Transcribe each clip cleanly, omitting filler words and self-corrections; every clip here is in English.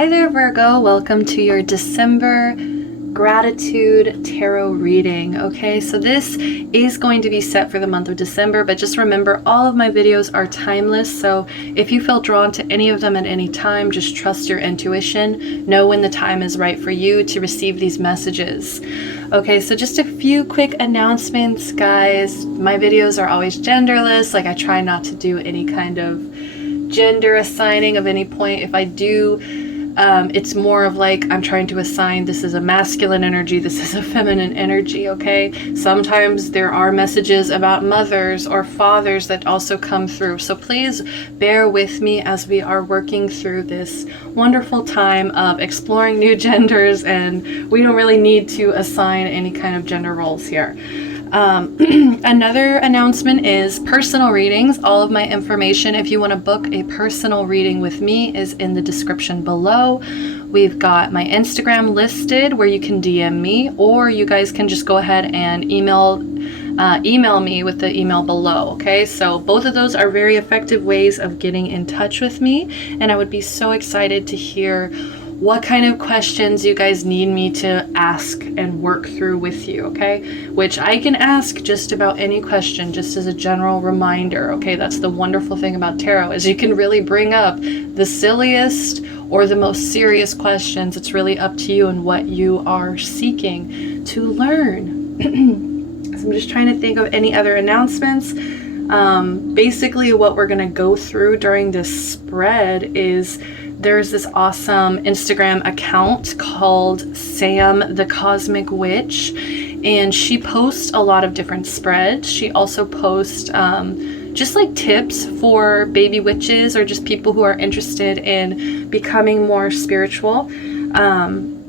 Hi there, Virgo. Welcome to your December gratitude tarot reading. Okay, so this is going to be set for the month of December, but just remember all of my videos are timeless. So if you feel drawn to any of them at any time, just trust your intuition. Know when the time is right for you to receive these messages. Okay, so just a few quick announcements, guys. My videos are always genderless. Like, I try not to do any kind of gender assigning of any point. If I do, it's more of like I'm trying to assign this is a masculine energy, this is a feminine energy. Okay, sometimes there are messages about mothers or fathers that also come through, so please bear with me as we are working through this wonderful time of exploring new genders, and we don't really need to assign any kind of gender roles here. Another announcement is personal readings. All of my information, if you want to book a personal reading with me, is in the description below. We've got my Instagram listed where you can DM me, or you guys can just go ahead and email me with the email below. Okay, so both of those are very effective ways of getting in touch with me, and I would be so excited to hear what kind of questions you guys need me to ask and work through with you, okay? Which I can ask just about any question, just as a general reminder, okay? That's the wonderful thing about tarot, is you can really bring up the silliest or the most serious questions. It's really up to you and what you are seeking to learn. So I'm just trying to think of any other announcements. Basically what we're gonna go through during this spread is there's this awesome Instagram account called Sam the Cosmic Witch, and she posts a lot of different spreads. She also posts just like tips for baby witches or just people who are interested in becoming more spiritual.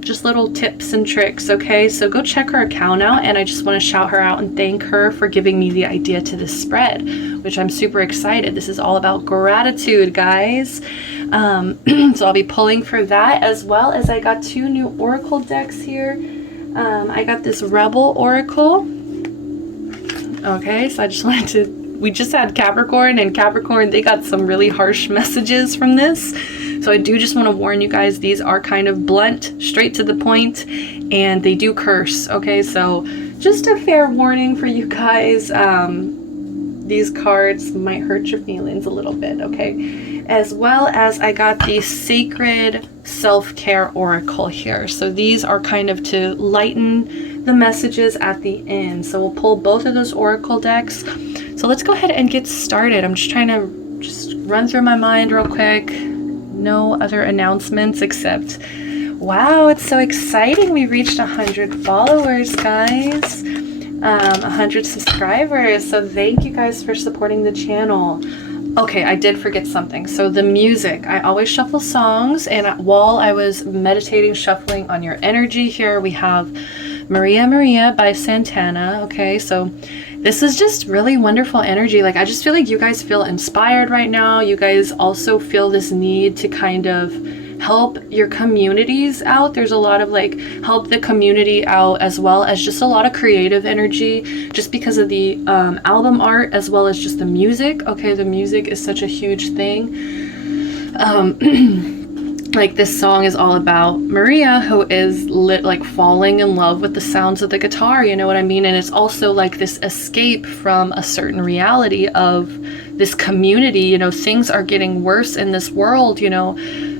Just little tips and tricks, okay? So go check her account out, and I just want to shout her out and thank her for giving me the idea to this spread, which I'm super excited. This is all about gratitude, guys. So I'll be pulling for that, as well as I got two new oracle decks here. I got this Rebel Oracle. Okay, so I just wanted to, we just had Capricorn, and Capricorn, they got some really harsh messages from this. So I do just want to warn you guys, these are kind of blunt, straight to the point, and they do curse, okay? So just a fair warning for you guys. These cards might hurt your feelings a little bit, okay? As well as I got the Sacred Self-Care Oracle here. So these are kind of to lighten the messages at the end. So we'll pull both of those oracle decks. So let's go ahead and get started. I'm just trying to just run through my mind real quick. No other announcements except, wow, it's so exciting. We reached 100 followers, guys. 100 subscribers. So thank you guys for supporting the channel. Okay, I did forget something. So the music, I always shuffle songs, and while I was meditating, shuffling on your energy here, we have Maria Maria by Santana. Okay, so this is just really wonderful energy. Like, I just feel like you guys feel inspired right now. You guys also feel this need to kind of help your communities out. There's a lot of like help the community out, as well as just a lot of creative energy, just because of the album art, as well as just the music. Okay, the music is such a huge thing. Like, this song is all about Maria, who is like falling in love with the sounds of the guitar, you know what I mean? And it's also like this escape from a certain reality of this community. You know, things are getting worse in this world, you know,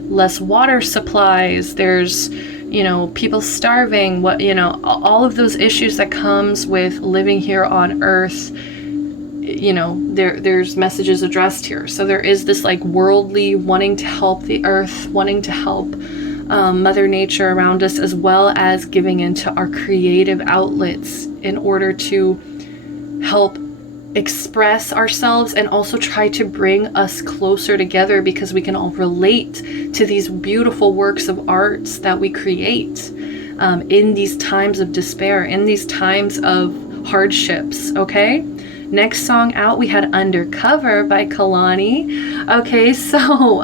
less water supplies, there's, you know, people starving, what, you know, all of those issues that comes with living here on Earth. You know, there's messages addressed here. So there is this like worldly wanting to help the earth, wanting to help Mother Nature around us, as well as giving into our creative outlets in order to help express ourselves and also try to bring us closer together, because we can all relate to these beautiful works of arts that we create in these times of despair, in these times of hardships. Okay, next song out, we had Undercover by Kalani. Okay, so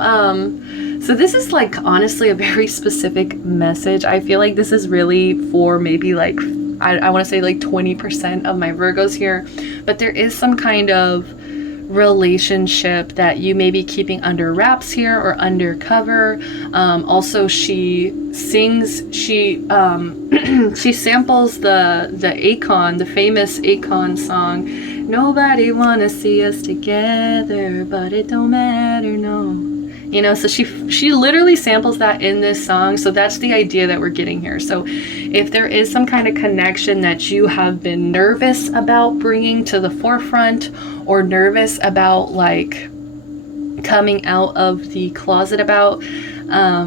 this is like honestly a very specific message. I feel like this is really for maybe like I want to say like 20% of my Virgos here, but there is some kind of relationship that you may be keeping under wraps here or undercover. Also, she sings, she she samples the Akon, the famous Akon song, "Nobody wanna see us together, but it don't matter, no." You know, so she literally samples that in this song. So that's the idea that we're getting here. So if there is some kind of connection that you have been nervous about bringing to the forefront, or nervous about like coming out of the closet about,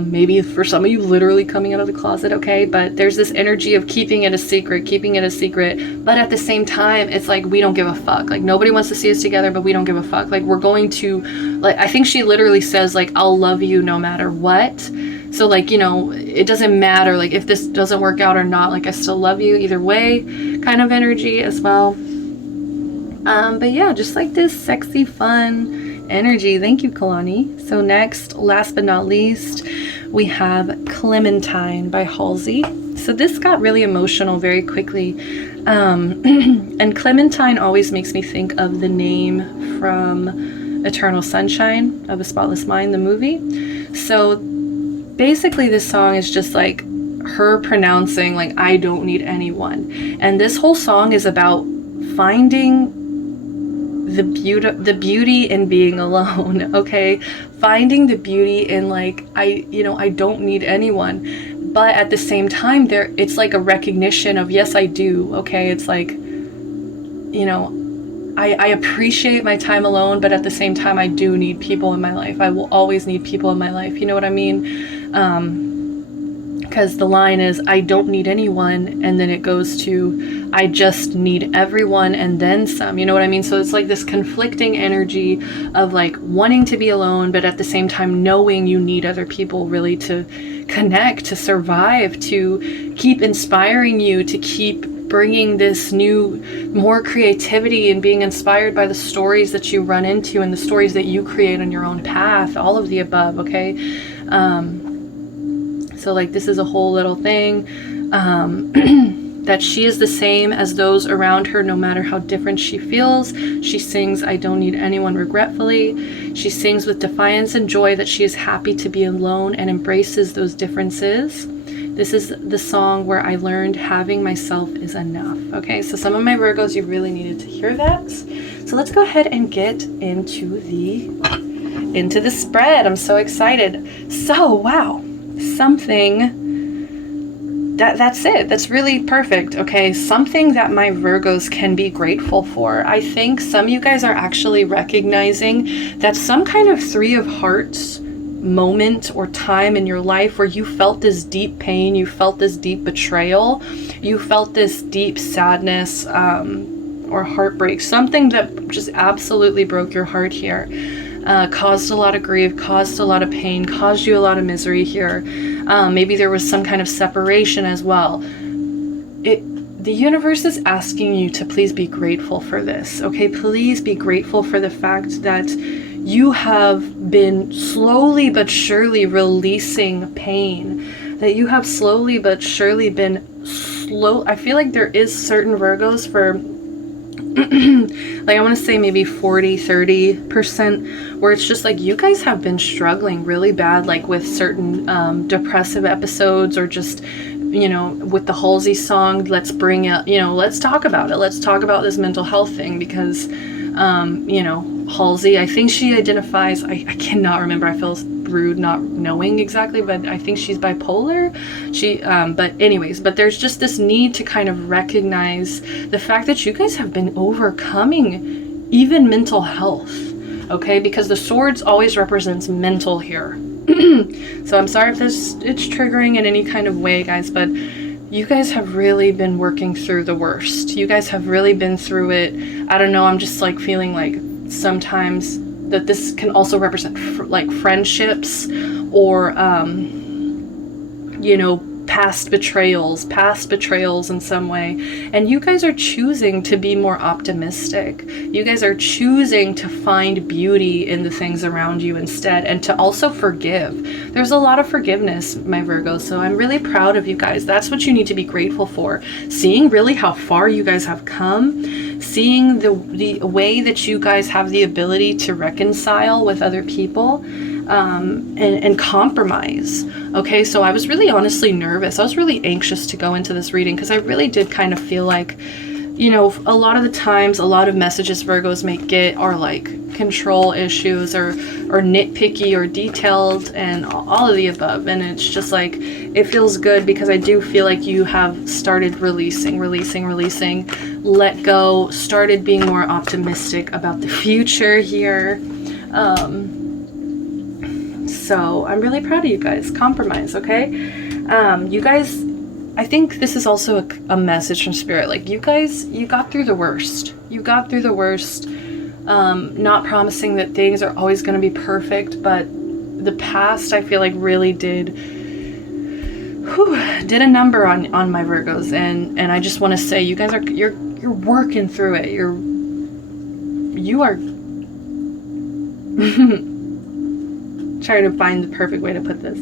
maybe for some of you literally coming out of the closet, okay, but there's this energy of keeping it a secret, but at the same time it's like we don't give a fuck. Like nobody wants to see us together, but we don't give a fuck. Like we're going to, like, I think she literally says like, I'll love you no matter what. So like, you know, it doesn't matter like if this doesn't work out or not, like I still love you either way kind of energy as well. But yeah, just like this sexy, fun energy. Thank you, Kalani. So next, last but not least, we have Clementine by Halsey. So this got really emotional very quickly. And Clementine always makes me think of the name from Eternal Sunshine of a Spotless Mind, the movie. So basically this song is just like her pronouncing like, I don't need anyone. And this whole song is about finding the beauty in being alone, okay? Finding the beauty in like, I don't need anyone. But at the same time, it's like a recognition of, yes, I do, okay? It's like, you know, I appreciate my time alone, but at the same time, I do need people in my life. I will always need people in my life. You know what I mean? Because the line is, I don't need anyone, and then it goes to, I just need everyone and then some. You know what I mean? So it's like this conflicting energy of like wanting to be alone, but at the same time knowing you need other people really to connect, to survive, to keep inspiring you, to keep bringing this more creativity and being inspired by the stories that you run into and the stories that you create on your own path, all of the above, okay? So like this is a whole little thing, that she is the same as those around her no matter how different she feels. She sings, I don't need anyone regretfully. She sings with defiance and joy that she is happy to be alone and embraces those differences. This is the song where I learned having myself is enough. Okay, so some of my Virgos, you really needed to hear that. So let's go ahead and get into the spread. I'm so excited. So, wow. Something that's it. That's really perfect. Okay, something that my Virgos can be grateful for. I think some of you guys are actually recognizing that some kind of Three of Hearts moment or time in your life where you felt this deep pain, you felt this deep betrayal, you felt this deep sadness, or heartbreak, something that just absolutely broke your heart here. Caused a lot of grief, caused a lot of pain, caused you a lot of misery here. Maybe there was some kind of separation as well. The universe is asking you to please be grateful for this, okay? Please be grateful for the fact that you have been slowly but surely releasing pain, that you have slowly but surely been I feel like there is certain Virgos for like I want to say maybe 40-30% where it's just like you guys have been struggling really bad, like with certain depressive episodes, or just, you know, with the Halsey song, let's bring it, you know, let's talk about it, let's talk about this mental health thing, because you know, Halsey, I think she identifies, I cannot remember, I feel rude not knowing exactly, but I think she's bipolar. But anyways, but there's just this need to kind of recognize the fact that you guys have been overcoming even mental health, okay? Because the swords always represents mental here. So I'm sorry if it's triggering in any kind of way, guys, but you guys have really been working through the worst. You guys have really been through it. I don't know, I'm just like feeling like sometimes that this can also represent like friendships, or you know, past betrayals in some way. And you guys are choosing to be more optimistic. You guys are choosing to find beauty in the things around you instead, and to also forgive. There's a lot of forgiveness, my Virgos, so I'm really proud of you guys. That's what you need to be grateful for. Seeing really how far you guys have come, seeing the way that you guys have the ability to reconcile with other people, and compromise. Okay, so I was really honestly nervous. I was really anxious to go into this reading because I really did kind of feel like, you know, a lot of the times, a lot of messages Virgos may get are like control issues or nitpicky or detailed and all of the above. And it's just like, it feels good because I do feel like you have started releasing, let go, started being more optimistic about the future here. So I'm really proud of you guys. Compromise, okay? You guys, I think this is also a message from Spirit. Like, you guys, you got through the worst. You got through the worst. Not promising that things are always going to be perfect, but the past, I feel like, really did a number on my Virgos. And I just want to say, you guys you're working through it. You are trying to find the perfect way to put this.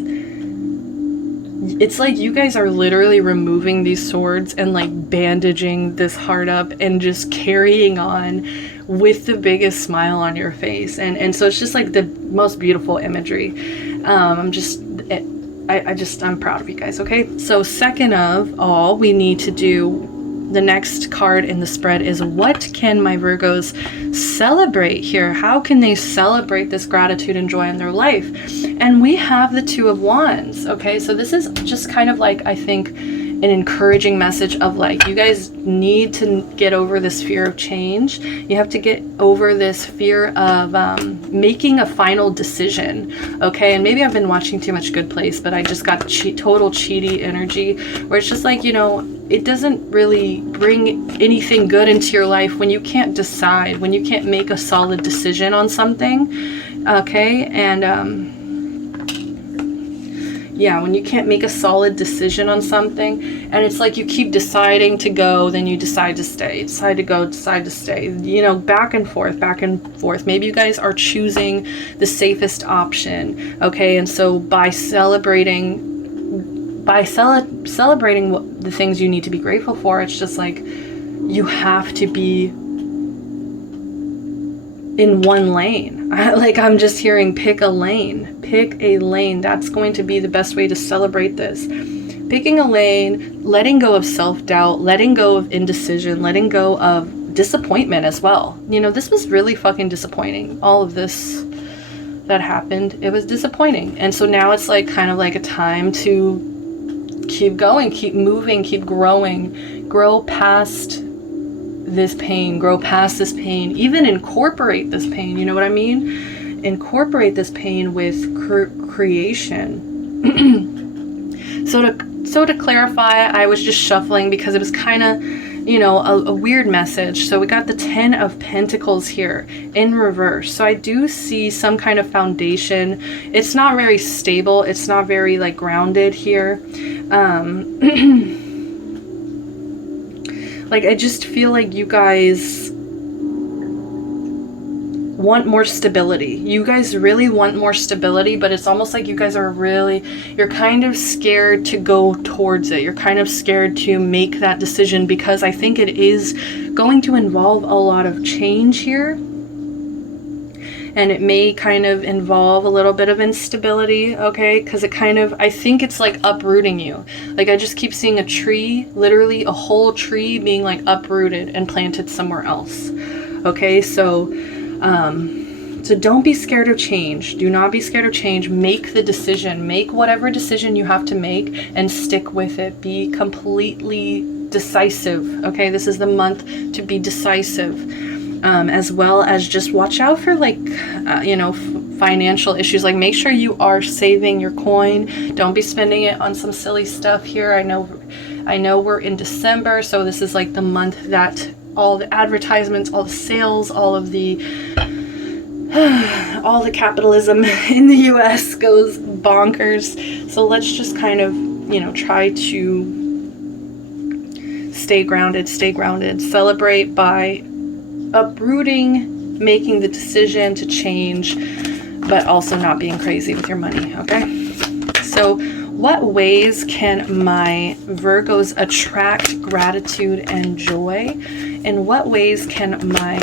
It's like you guys are literally removing these swords and like bandaging this heart up and just carrying on with the biggest smile on your face. And so it's just like the most beautiful imagery. I'm proud of you guys, okay? So second of all, we need to do, the next card in the spread is, what can my Virgos celebrate here? How can they celebrate this gratitude and joy in their life? And we have the Two of Wands, okay? So this is just kind of like, I think, an encouraging message of like, you guys need to get over this fear of change. You have to get over this fear of making a final decision, okay? And maybe I've been watching too much Good Place, but I just got total cheaty energy, where it's just like, you know, it doesn't really bring anything good into your life when you can't decide, when you can't make a solid decision on something, okay? And yeah, when you can't make a solid decision on something, and it's like you keep deciding to go, then you decide to stay, decide to go, decide to stay, you know, back and forth. Maybe you guys are choosing the safest option, okay? And so by celebrating what the things you need to be grateful for, it's just like you have to be in one lane. Like, I'm just hearing pick a lane. That's going to be the best way to celebrate this. Picking a lane, letting go of self-doubt, letting go of indecision, letting go of disappointment as well. You know, this was really fucking disappointing. All of this that happened, it was disappointing. And so now it's like kind of like a time to keep going, keep moving, keep growing, grow past this pain, even incorporate this pain, you know what I mean? Incorporate this pain with creation. So to clarify, I was just shuffling because it was kind of, you know, a weird message. So we got the 10 of Pentacles here in reverse. So I do see some kind of foundation. It's not very stable. It's not very like grounded here. Like, I just feel like you guys want more stability. You guys really want more stability, but it's almost like you guys are you're kind of scared to go towards it. You're kind of scared to make that decision because I think it is going to involve a lot of change here. And it may kind of involve a little bit of instability, okay? Because it kind of, I think it's like uprooting you. Like, I just keep seeing a tree, literally a whole tree being like uprooted and planted somewhere else, okay? So don't be scared of change. Do not be scared of change. Make the decision. Make whatever decision you have to make and stick with it. Be completely decisive, okay? This is the month to be decisive. As well as just watch out for like, you know, financial issues. Like, make sure you are saving your coin. Don't be spending it on some silly stuff here. I know we're in December, so this is like the month that all the advertisements, all the sales, all the capitalism in the US goes bonkers. So let's just kind of you know, try to stay grounded, celebrate by uprooting, making the decision to change, but also not being crazy with your money, okay? So what ways can my Virgos attract gratitude and joy? And what ways can my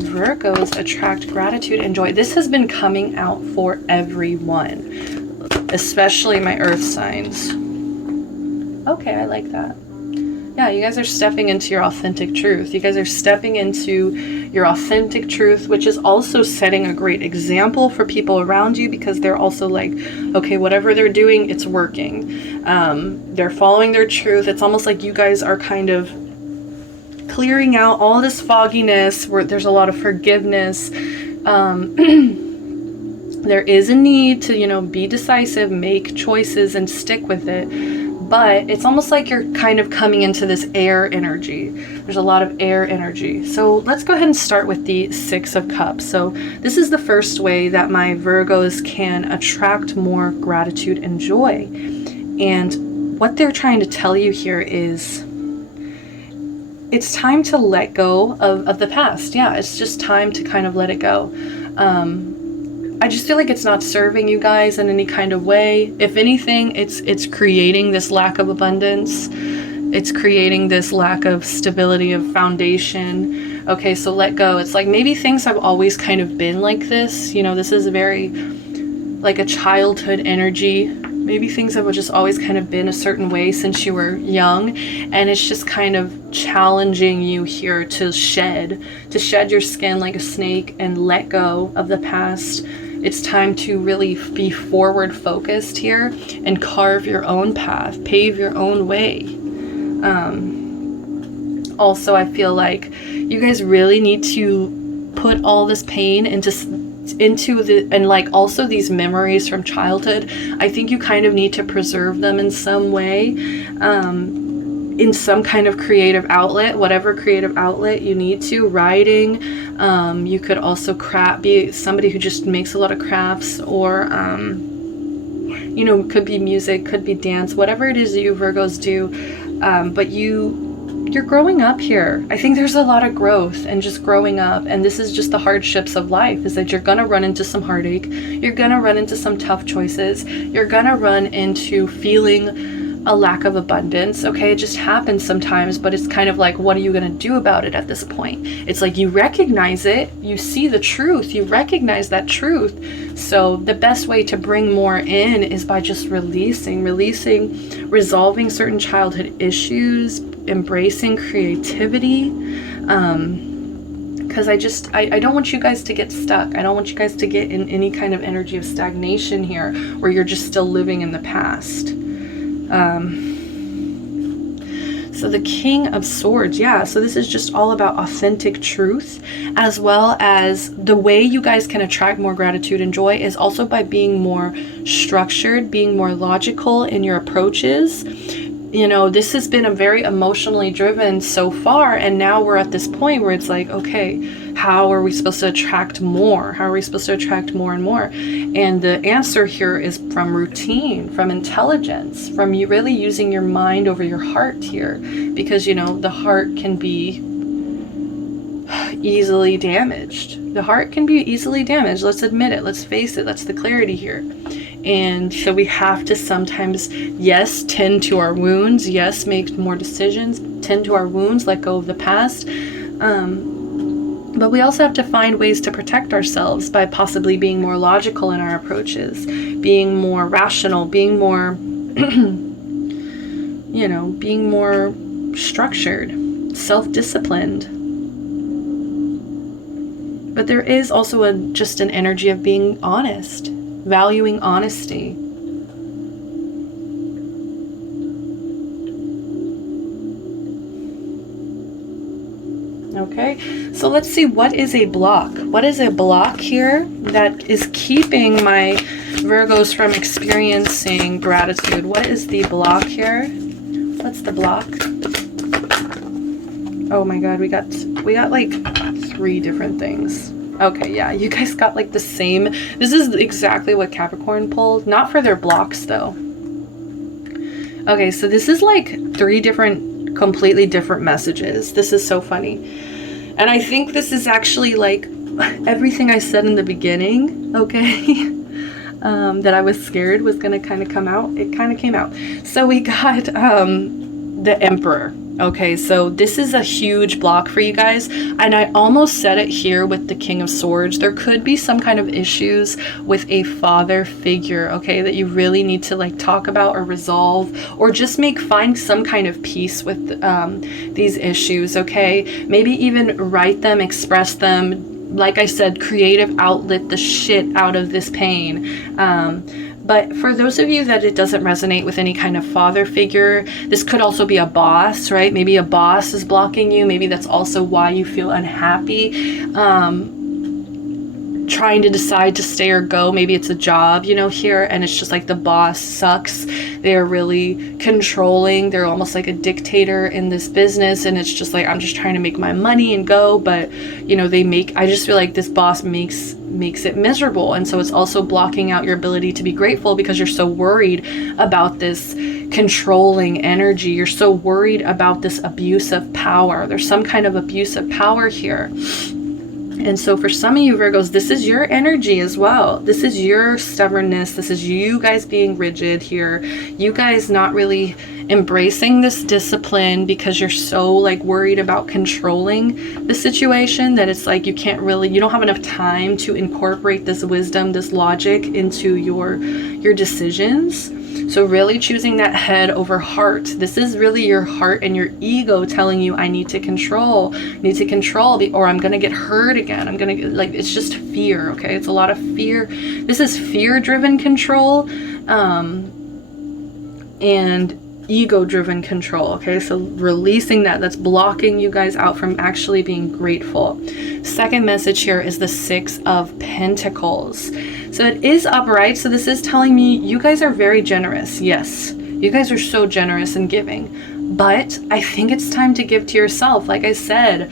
Virgos attract gratitude and joy? This has been coming out for everyone, especially my earth signs. Okay, I like that. Yeah, you guys are stepping into your authentic truth. You guys are stepping into your authentic truth, which is also setting a great example for people around you, because they're also like, okay, whatever they're doing, it's working. They're following their truth. It's almost like you guys are kind of clearing out all this fogginess where there's a lot of forgiveness. There is a need to, you know, be decisive, make choices and stick with it. But it's almost like you're kind of coming into this air energy. There's a lot of air energy. So let's go ahead and start with the Six of Cups. So this is the first way that my Virgos can attract more gratitude and joy. And what they're trying to tell you here is it's time to let go of the past. Yeah, it's just time to kind of let it go. I just feel like it's not serving you guys in any kind of way. If anything, it's creating this lack of abundance. It's creating this lack of stability of foundation. Okay, so let go. It's like maybe things have always kind of been like this. You know, this is very like a childhood energy. Maybe things have just always kind of been a certain way since you were young, and it's just kind of challenging you here to shed your skin like a snake and let go of the past. It's time to really be forward focused here and carve your own path, pave your own way. Also, I feel like you guys really need to put all this pain into the, and like also these memories from childhood. I think you kind of need to preserve them in some way, in some kind of creative outlet, whatever creative outlet you need to. Writing, you could also be somebody who just makes a lot of crafts, or you know, could be music, could be dance, whatever it is that you Virgos do. But you're growing up here. I think there's a lot of growth and just growing up, and this is just the hardships of life, is that you're gonna run into some heartache, you're gonna run into some tough choices, you're gonna run into feeling a lack of abundance. Okay, it just happens sometimes, but it's kind of like, what are you gonna do about it at this point? It's like you recognize it, you see the truth, you recognize that truth. So the best way to bring more in is by just releasing, resolving certain childhood issues, embracing creativity. Because I don't want you guys to get stuck. I don't want you guys to get in any kind of energy of stagnation here where you're just still living in the past. So the King of Swords, yeah, so this is just all about authentic truth, as well as the way you guys can attract more gratitude and joy is also by being more structured, being more logical in your approaches. You know, this has been a very emotionally driven so far, and now we're at this point where it's like, okay, how are we supposed to attract more? How are we supposed to attract more and more? And the answer here is from routine, from intelligence, from you really using your mind over your heart here, because, you know, the heart can be easily damaged. The heart can be easily damaged. Let's admit it. Let's face it. That's the clarity here. And so we have to sometimes, yes, tend to our wounds. Yes, make more decisions, tend to our wounds, let go of the past. But we also have to find ways to protect ourselves by possibly being more logical in our approaches, being more rational, being more, you know, being more structured, self-disciplined. But there is also just an energy of being honest, valuing honesty. Okay, so let's see, what is a block? What is a block here that is keeping my Virgos from experiencing gratitude? What is the block here? What's the block? Oh my god, we got like 3 different things. Okay, yeah, you guys got like the same. This is exactly what Capricorn pulled. Not for their blocks though. Okay, so this is like 3 different, completely different messages. This is so funny. And I think this is actually like everything I said in the beginning, okay? That I was scared was gonna kind of come out. It kind of came out. So we got the Emperor. Okay, so this is a huge block for you guys, and I almost said it here with the King of Swords. There could be some kind of issues with a father figure, okay, that you really need to like talk about or resolve, or just find some kind of peace with these issues, okay? Maybe even write them, express them. Like I said, creative outlet the shit out of this pain. But for those of you that it doesn't resonate with any kind of father figure, this could also be a boss, right? Maybe a boss is blocking you. Maybe that's also why you feel unhappy. Trying to decide to stay or go. Maybe it's a job, you know, here, and it's just like the boss sucks. They're really controlling. They're almost like a dictator in this business, and it's just like, I'm just trying to make my money and go, but you know, I just feel like this boss makes it miserable, and so it's also blocking out your ability to be grateful because you're so worried about this controlling energy. You're so worried about this abuse of power. There's some kind of abuse of power here. And so for some of you Virgos, this is your energy as well. This is your stubbornness. This is you guys being rigid here. You guys not really embracing this discipline because you're so like worried about controlling the situation that it's like you don't have enough time to incorporate this wisdom, this logic into your decisions. So really choosing that head over heart. This is really your heart and your ego telling you, I need to control, or I'm going to get hurt again. I'm going to like, it's just fear. Okay. It's a lot of fear. This is fear-driven control, and ego-driven control. Okay. So releasing that's blocking you guys out from actually being grateful. Second message here is the 6 of Pentacles. So it is upright. So this is telling me you guys are very generous. Yes, you guys are so generous and giving, but I think it's time to give to yourself. Like I said,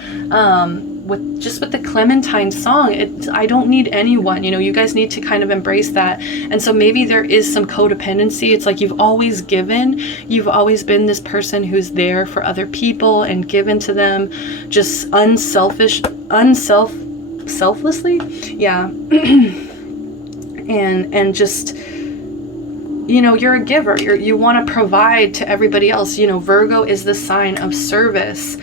with the Clementine song, I don't need anyone, you know, you guys need to kind of embrace that. And so maybe there is some codependency. It's like you've always given, you've always been this person who's there for other people and given to them just selflessly. Yeah. and just, you know, you're a giver. You want to provide to everybody else. You know, Virgo is the sign of service.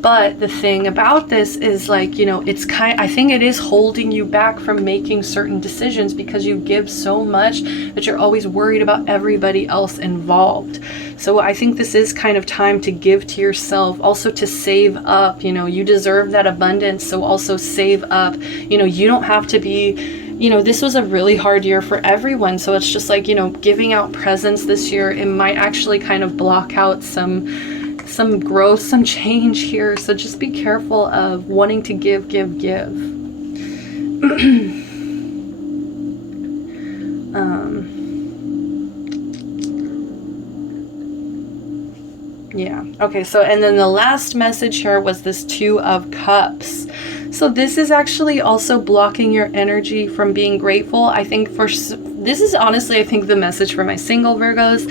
But the thing about this is like, you know, I think it is holding you back from making certain decisions because you give so much that you're always worried about everybody else involved. So I think this is kind of time to give to yourself, also to save up. You know, you deserve that abundance. So also save up. You know, you don't have to be, you know, this was a really hard year for everyone. So it's just like, you know, giving out presents this year, it might actually kind of block out some growth, some change here. So just be careful of wanting to give. Yeah. Okay. So, and then the last message here was this 2 of Cups. So this is actually also blocking your energy from being grateful. I think this is honestly, I think the message for my single Virgos.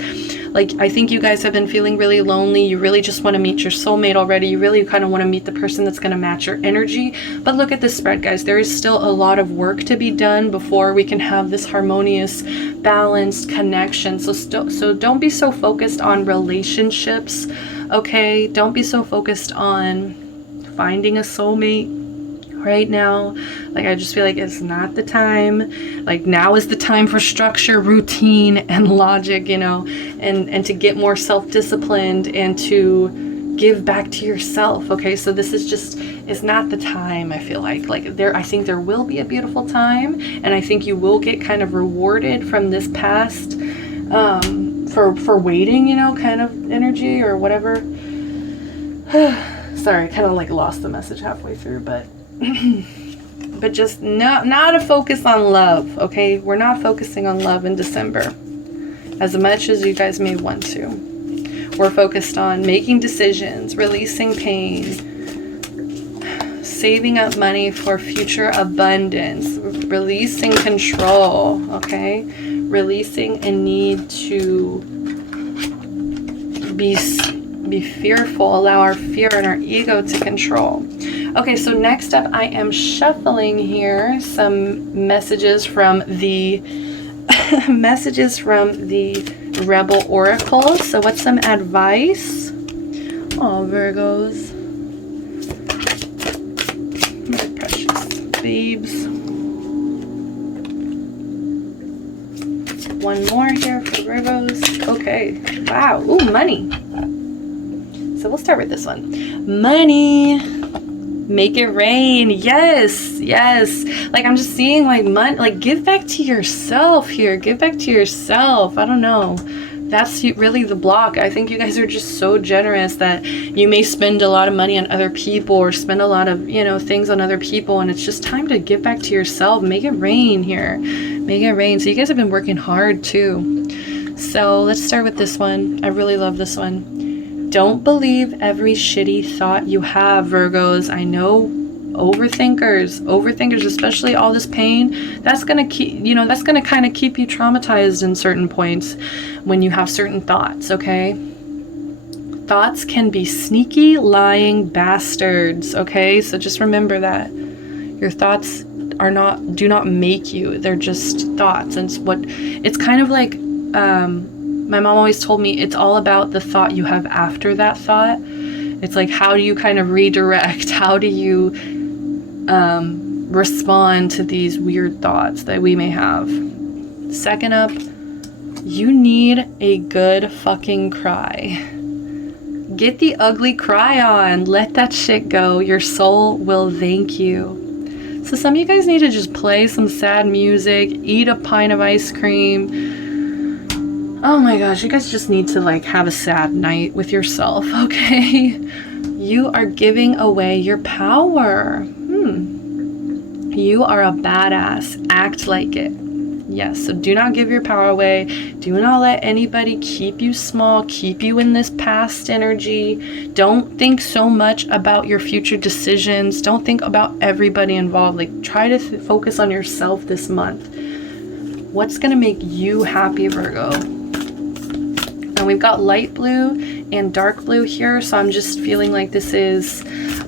Like, I think you guys have been feeling really lonely. You really just want to meet your soulmate already. You really kind of want to meet the person that's going to match your energy. But look at this spread, guys. There is still a lot of work to be done before we can have this harmonious, balanced connection. So don't be so focused on relationships, okay? Don't be so focused on finding a soulmate right now. Like, I just feel like it's not the time. Like, now is the time for structure, routine, and logic, you know, and to get more self-disciplined and to give back to yourself. Okay, so this is not the time. I feel like I think there will be a beautiful time, and I think you will get kind of rewarded from this past for waiting, you know, kind of energy or whatever. Sorry, I kind of like lost the message halfway through, but just not a focus on love. Okay, we're not focusing on love in December as much as you guys may want to. We're focused on making decisions, releasing pain, saving up money for future abundance, releasing control. Okay, releasing a need to be fearful, allow our fear and our ego to control. Okay, so next up I am shuffling here some messages from the messages from the Rebel Oracle. So what's some advice? Oh, Virgos. My precious babes. One more here for Virgos. Okay. Wow. Ooh, money. So we'll start with this one. Money. Make it rain. Yes. Yes. Like, I'm just seeing like money, like give back to yourself here. Give back to yourself. I don't know. That's really the block. I think you guys are just so generous that you may spend a lot of money on other people or spend a lot of, you know, things on other people. And it's just time to give back to yourself. Make it rain here. Make it rain. So you guys have been working hard too. So let's start with this one. I really love this one. Don't believe every shitty thought you have, Virgos. I know overthinkers, especially all this pain, that's gonna keep, you know, that's gonna kind of keep you traumatized in certain points when you have certain thoughts. Okay, thoughts can be sneaky lying bastards. Okay, so just remember that your thoughts do not make you. They're just thoughts. And it's kind of like my mom always told me, it's all about the thought you have after that thought. It's like, how do you kind of redirect? How do you respond to these weird thoughts that we may have? Second up, you need a good fucking cry. Get the ugly cry on. Let that shit go. Your soul will thank you. So some of you guys need to just play some sad music, eat a pint of ice cream. Oh my gosh, you guys just need to like have a sad night with yourself, okay? You are giving away your power. You are a badass. Act like it. Yes, so do not give your power away. Do not let anybody keep you small, keep you in this past energy. Don't think so much about your future decisions. Don't think about everybody involved. Like, try to focus on yourself this month. What's gonna make you happy, Virgo? And we've got light blue and dark blue here, so I'm just feeling like this is,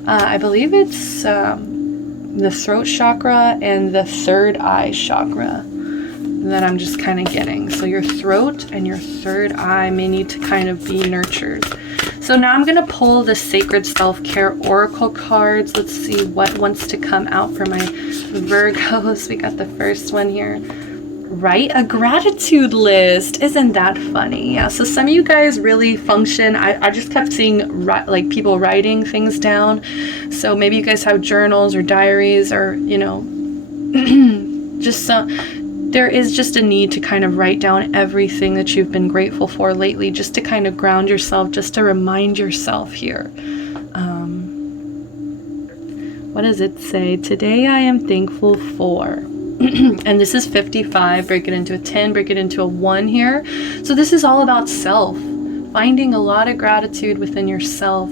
I believe it's the throat chakra and the third eye chakra that I'm just kind of getting. So your throat and your third eye may need to kind of be nurtured. So now I'm going to pull the Sacred Self-Care Oracle cards. Let's see what wants to come out for my Virgos. We got the first one here. Write a gratitude list. Isn't that funny? Yeah, so some of you guys really function. I just kept seeing like people writing things down. So maybe you guys have journals or diaries, or, you know, just there is just a need to kind of write down everything that you've been grateful for lately, just to kind of ground yourself, just to remind yourself here. What does it say? Today I am thankful for. And this is 55, break it into a 10, break it into a 1 here. So this is all about self, finding a lot of gratitude within yourself.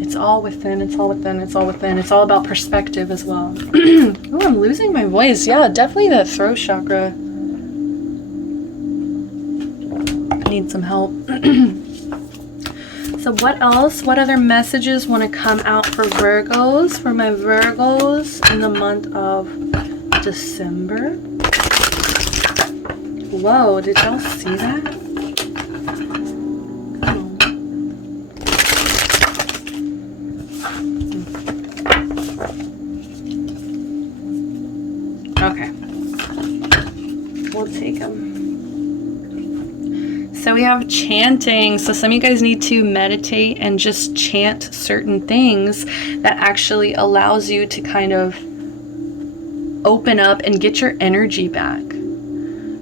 It's all within, it's all within, it's all within. It's all about perspective as well. Oh, I'm losing my voice. Yeah, definitely that throat chakra. I need some help. So what else? What other messages want to come out for Virgos, for my Virgos in the month of December? Whoa, did y'all see that? Okay. We'll take them. So we have chanting. So some of you guys need to meditate and just chant certain things that actually allows you to kind of open up and get your energy back.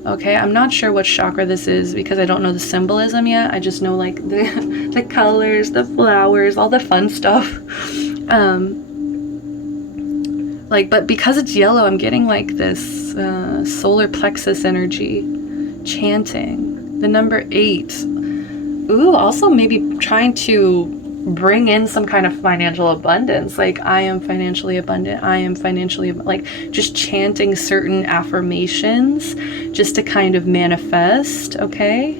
Okay, I'm not sure what chakra this is because I don't know the symbolism yet. I just know like the colors, the flowers, all the fun stuff. But because it's yellow, I'm getting like this solar plexus energy. Chanting. The number 8. Ooh, also maybe trying to bring in some kind of financial abundance. Like, I am financially abundant. I am financially, like, just chanting certain affirmations just to kind of manifest, okay?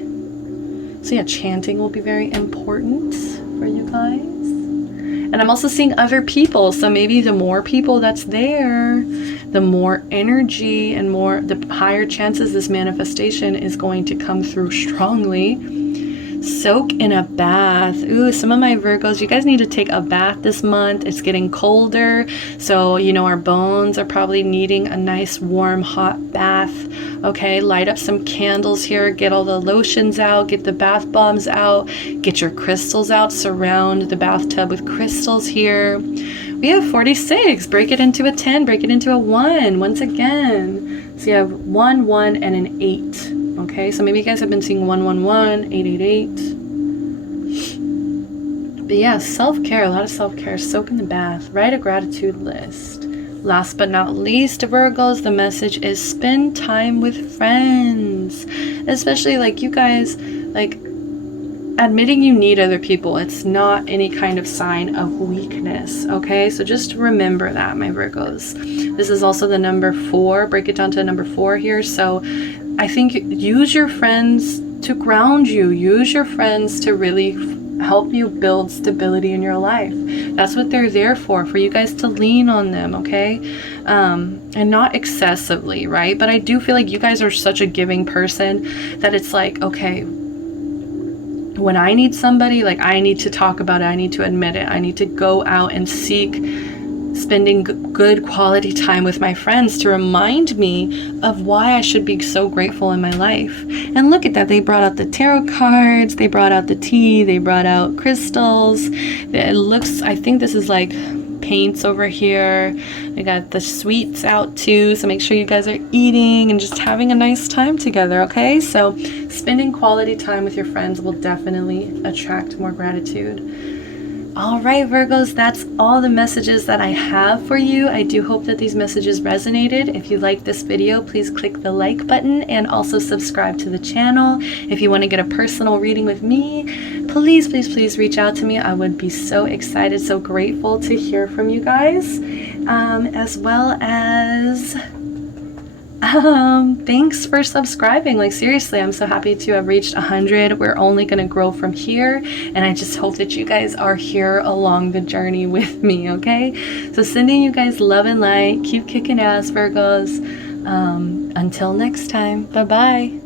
So yeah, chanting will be very important for you guys. And I'm also seeing other people. So maybe the more people that's there, the more energy and the higher chances this manifestation is going to come through strongly. Soak in a bath. Ooh, some of my Virgos, you guys need to take a bath this month. It's getting colder. So, you know, our bones are probably needing a nice warm hot bath. Okay, light up some candles here. Get all the lotions out. Get the bath bombs out. Get your crystals out. Surround the bathtub with crystals here. We have 46. Break it into a 10. Break it into a 1. Once again. So you have 1, 1, and an 8. Okay, so maybe you guys have been seeing 111, 888. But yeah, self-care, a lot of self-care. Soak in the bath. Write a gratitude list. Last but not least, Virgos, the message is spend time with friends. Especially like you guys, like admitting you need other people. It's not any kind of sign of weakness. Okay, so just remember that, my Virgos. This is also the number 4. Break it down to number 4 here. So I think use your friends to ground you. Use your friends to really help you build stability in your life. That's what they're there for you guys to lean on them, okay? And not excessively, right? But I do feel like you guys are such a giving person that it's like, okay, when I need somebody, like I need to talk about it, I need to admit it, I need to go out and seek spending good quality time with my friends to remind me of why I should be so grateful in my life. And look at that, they brought out the tarot cards, they brought out the tea, they brought out crystals. It looks, I think this is like paints over here. I got the sweets out too, so make sure you guys are eating and just having a nice time together, okay? So spending quality time with your friends will definitely attract more gratitude. All right, Virgos, that's all the messages that I have for you. I do hope that these messages resonated. If you like this video, please click the like button and also subscribe to the channel. If you want to get a personal reading with me, please, please, please reach out to me. I would be so excited, so grateful to hear from you guys, as well as thanks for subscribing. Like seriously, I'm so happy to have reached 100. We're only going to grow from here, and I just hope that you guys are here along the journey with me, okay? So sending you guys love and light. Keep kicking ass, Virgos. Until next time, bye bye.